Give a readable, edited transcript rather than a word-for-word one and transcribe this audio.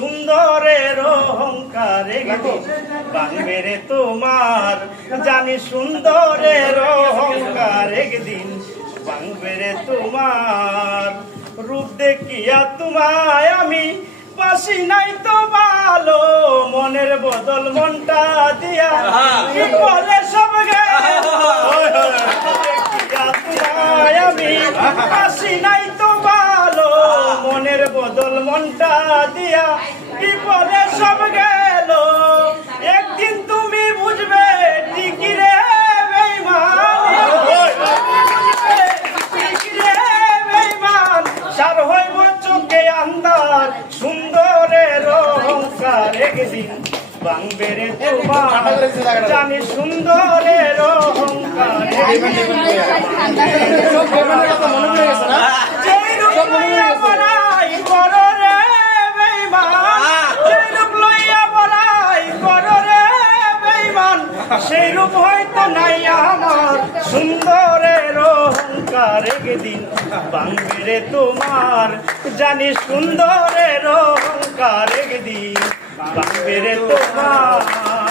সুন্দরের অহংকার একদিন ভাঙবে রে তোমার, জানি সুন্দরের অহংকার একদিন ভাঙবে রে তোমার। রূপ দেখিয়া তোমায় আমি বাসি নাই তো ভালো, মনের বদল মনটা দিয়া কি বলে সব গেল। দেখিয়া তোমায় আমি বাসি নাই তো ভালো, মনের বদল মনটা দিয়া কি বলে সব গেল। একদিন তুমি বুঝবে ঠিকই রে বেঈমান, ঠিকই রে বেঈমান, সার হইব চোখে আন্ধার, সুন্দরের অহংকার একদিন ভাঙবে রে তোমার, জানি সুন্দরের অহংকার সেই রূপ হয়তো নাই আমার, সুন্দরের অহংকার একদিন ভাঙবে রে তোমার, জানি সুন্দরের অহংকার একদিন ভাঙবে রে তোমার।